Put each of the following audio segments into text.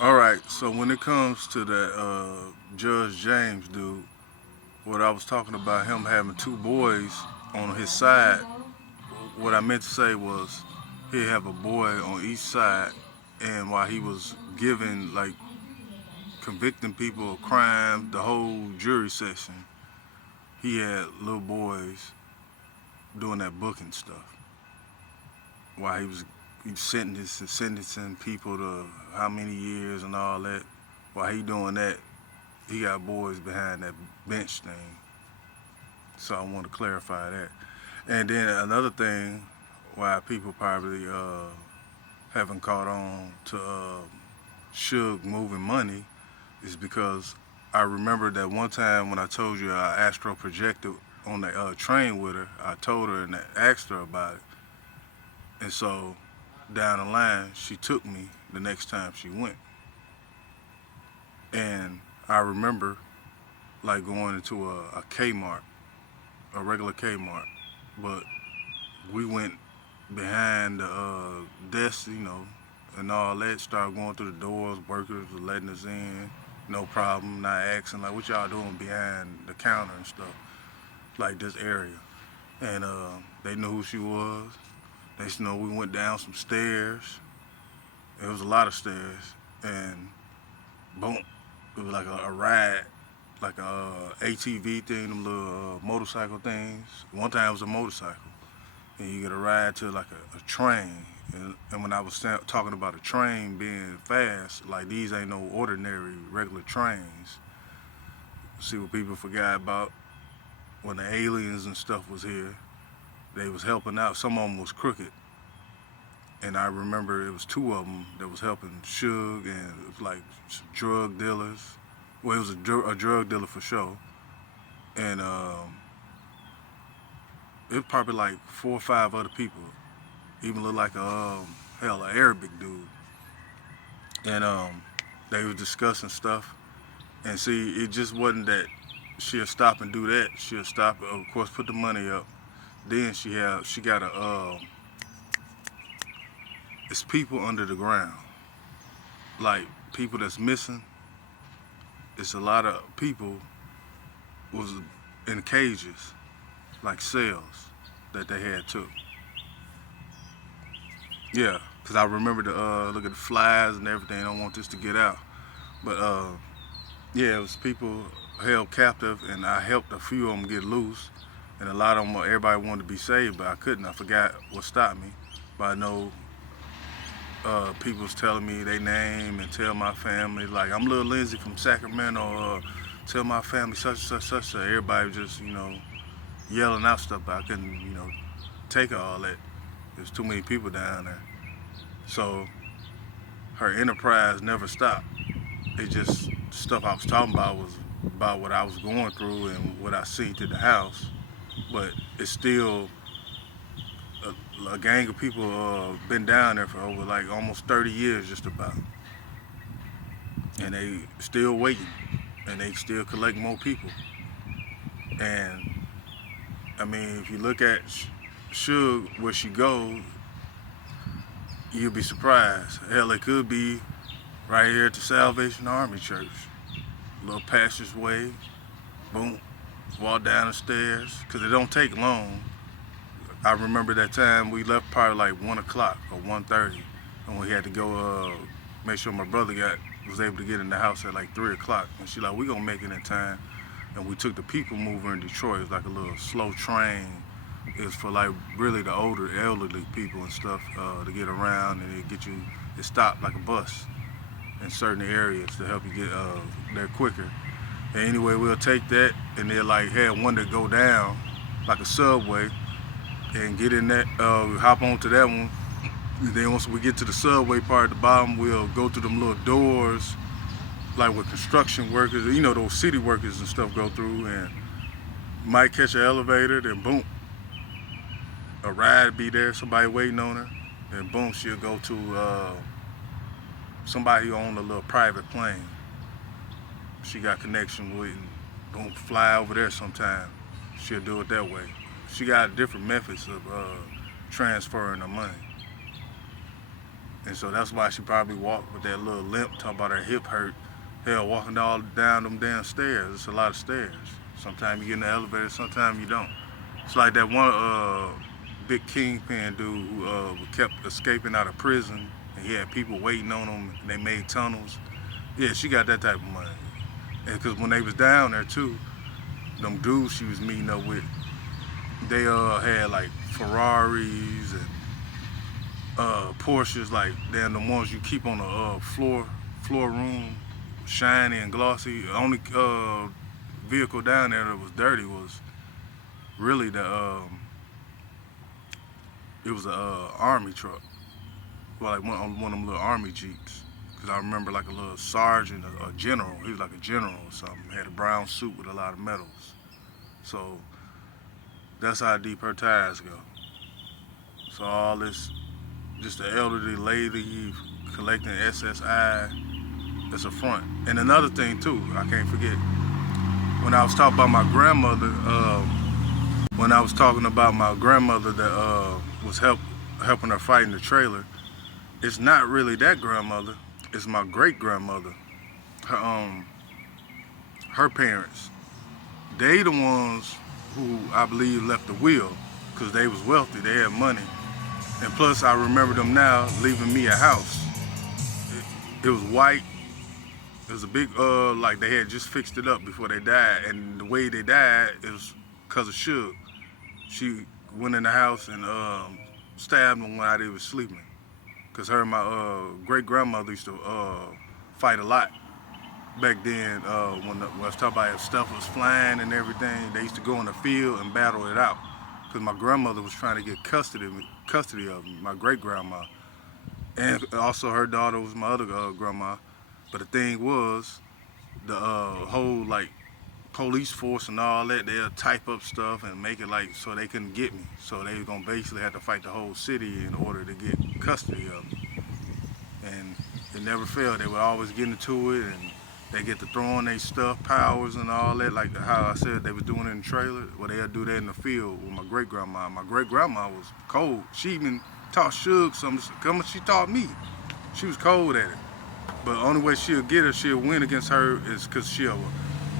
All right, so when it comes to that Judge James dude, what I was talking about him having two boys on his side, what I meant to say was he'd have a boy on each side, and while he was giving, like, convicting people of crimes, the whole jury session, he had little boys doing that booking stuff. While he was sentencing people to how many years and all that. While he doing that, he got boys behind that bench thing. So I want to clarify that. And then another thing why people probably haven't caught on to Suge moving money is because I remember that one time when I told you I astro projected on the train with her, I told her and asked her about it. And so down the line, she took me the next time she went. And I remember like going into a Kmart, a regular Kmart, but we went behind the desk, and all that. Started going through the doors. Workers were letting us in, no problem. Not asking like, "What y'all doing behind the counter and stuff?" Like this area, and they knew who she was. They know we went down some stairs. It was a lot of stairs, and boom, it was like a ride, like a ATV thing, them little motorcycle things. One time it was a motorcycle, and you get a ride to like a train. And when I was talking about a train being fast, like these ain't no ordinary regular trains. See what people forgot about when the aliens and stuff was here. They was helping out. Some of them was crooked, and I remember it was two of them that was helping Suge, and it was like drug dealers. Well, it was a drug dealer for sure, and it was probably like 4 or 5 other people. Even looked like an Arabic dude, and they was discussing stuff. And see, it just wasn't that she'll stop and do that. She'll stop, of course, put the money up. Then she got a it's people under the ground, like people that's missing. It's a lot of people was in cages, like cells that they had took. Yeah, cause I remember the look at the flies and everything. I don't want this to get out, but yeah, it was people held captive, and I helped a few of them get loose, and a lot of them, everybody wanted to be saved, but I couldn't. I forgot what stopped me, but I know people was telling me their name and tell my family, like, I'm little Lindsay from Sacramento, tell my family such and such, such. So everybody just, yelling out stuff, but I couldn't, take all that. There's too many people down there. So her enterprise never stopped. It just, stuff I was talking about was about what I was going through and what I seen through the house. But it's still a gang of people been down there for over like almost 30 years just about. And they still waiting. And they still collect more people. And I mean, if you look at Suge, where she goes, you'll be surprised. Hell, it could be right here at the Salvation Army Church. Little passageway, boom, walk down the stairs, because it don't take long. I remember that time we left probably like 1 o'clock or 1:30, and we had to go make sure my brother was able to get in the house at like 3 o'clock. And she like, we gonna make it in time. And we took the people mover in Detroit. It was like a little slow train. It was for like really the older, elderly people and stuff to get around, and it stopped like a bus in certain areas to help you get there quicker. And anyway, we'll take that, and they'll like had one that go down like a subway, and get in that, hop onto that one. And then once we get to the subway part at the bottom, we'll go through them little doors, like with construction workers, those city workers and stuff go through, and might catch an elevator, then boom, a ride be there, somebody waiting on her, then boom, she'll go to somebody who owned a little private plane. She got connection with, and boom, fly over there sometime. She'll do it that way. She got different methods of transferring the money. And so that's why she probably walked with that little limp, talking about her hip hurt. Hell, walking all down them damn stairs. It's a lot of stairs. Sometimes you get in the elevator, sometimes you don't. It's like that one big kingpin dude who kept escaping out of prison, and he had people waiting on him, and they made tunnels. Yeah, she got that type of money. And because when they was down there too, them dudes she was meeting up with, they had like Ferraris and Porsches, like damn the ones you keep on the floor room, shiny and glossy. The only vehicle down there that was dirty was really it was a army truck, well, like one of them little army jeeps. Cause I remember like a little sergeant, a general. He was like a general or something. He had a brown suit with a lot of medals. So that's how deep her ties go. So all this, just the elderly lady collecting SSI, that's a front. And another thing too, I can't forget, when I was talking about my grandmother, that was helping her fight in the trailer, it's not really that grandmother, it's my great grandmother. Her parents, they the ones who I believe left the will, because they was wealthy, they had money. And plus I remember them now leaving me a house. It was white. It was a big, like they had just fixed it up before they died. And the way they died is because of Suge. She went in the house and stabbed them while they was sleeping. Because her and my great grandmother used to fight a lot back then. When I was talking about if stuff was flying and everything, they used to go in the field and battle it out. Because my grandmother was trying to get custody of me, my great grandma. And also her daughter was my other grandma. But the thing was, the whole like police force and all that, they'll type up stuff and make it like so they couldn't get me. So they were gonna basically have to fight the whole city in order to get custody of me. And it never failed. They would always get into it, and they get to throwing their stuff, powers and all that, like how I said they was doing it in the trailer. Well, they'll do that in the field with my great grandma. My great grandma was cold. She even taught Suge something. She taught me. She was cold at it. But the only way she'll get her, she'll win against her is because she'll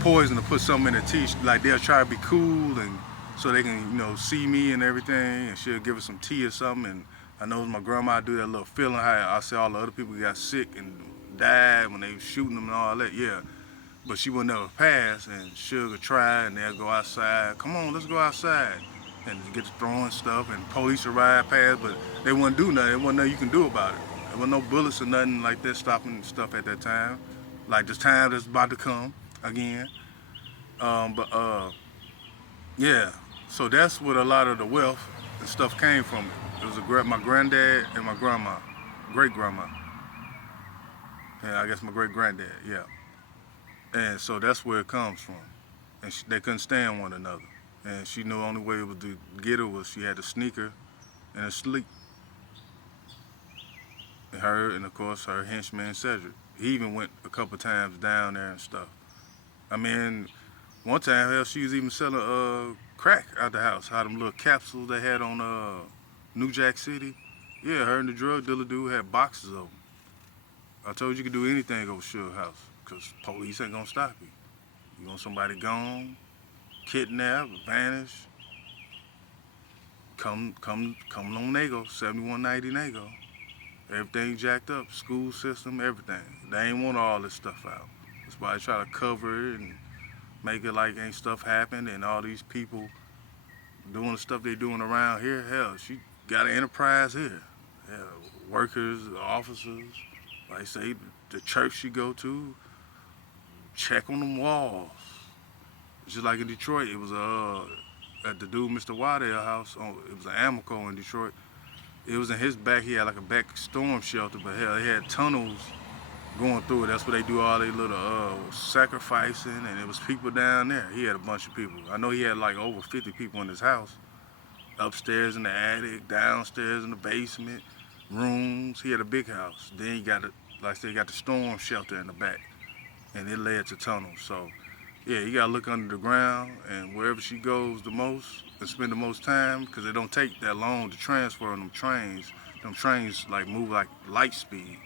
poison or put something in her teeth. Like they'll try to be cool and so they can, see me and everything, and she'll give her some tea or something. And I know my grandma do that little feeling how I see all the other people got sick and died when they was shooting them and all that, yeah. But she would never pass, and Sugar try, and they'll go outside. Come on, let's go outside. And get to throwing stuff, and police would ride past, but they wouldn't do nothing. There wasn't nothing you can do about it. There was no bullets or nothing like that stopping stuff at that time. Like this time that's about to come again. Yeah. So that's what a lot of the wealth and stuff came from. It was my granddad and my grandma, great grandma. Yeah, I guess my great granddad. Yeah. And so that's where it comes from. And they couldn't stand one another. And she knew the only way it was to get her was she had to sneak her in her sleep. And her, and of course her henchman Cedric. He even went a couple times down there and stuff. I mean, one time, hell, she was even selling crack out the house. How them little capsules they had on New Jack City. Yeah, her and the drug dealer dude had boxes of them. I told you could do anything over Suge house, because police ain't gonna stop you. You want somebody gone, kidnapped, vanished, come on Nago, 7190 Nago. Everything jacked up, school system, everything. They ain't want all this stuff out. That's why they try to cover it and make it like ain't stuff happened, and all these people doing the stuff they doing around here. Hell, she got an enterprise here. Hell, workers, officers, like say the church she go to, check on them walls. Just like in Detroit, it was at the dude Mr. Waddell house. It was an Amoco in Detroit. It was in his back. He had like a back storm shelter, but hell, they had tunnels going through it. That's where they do all their little sacrificing, and it was people down there. He had a bunch of people. I know he had like over 50 people in his house. Upstairs in the attic, downstairs in the basement, rooms. He had a big house. Then he got like I said, he got the storm shelter in the back, and it led to tunnels. So yeah, you gotta look under the ground, and wherever she goes the most and spend the most time, because it don't take that long to transfer on them trains. them trains like move like light speed.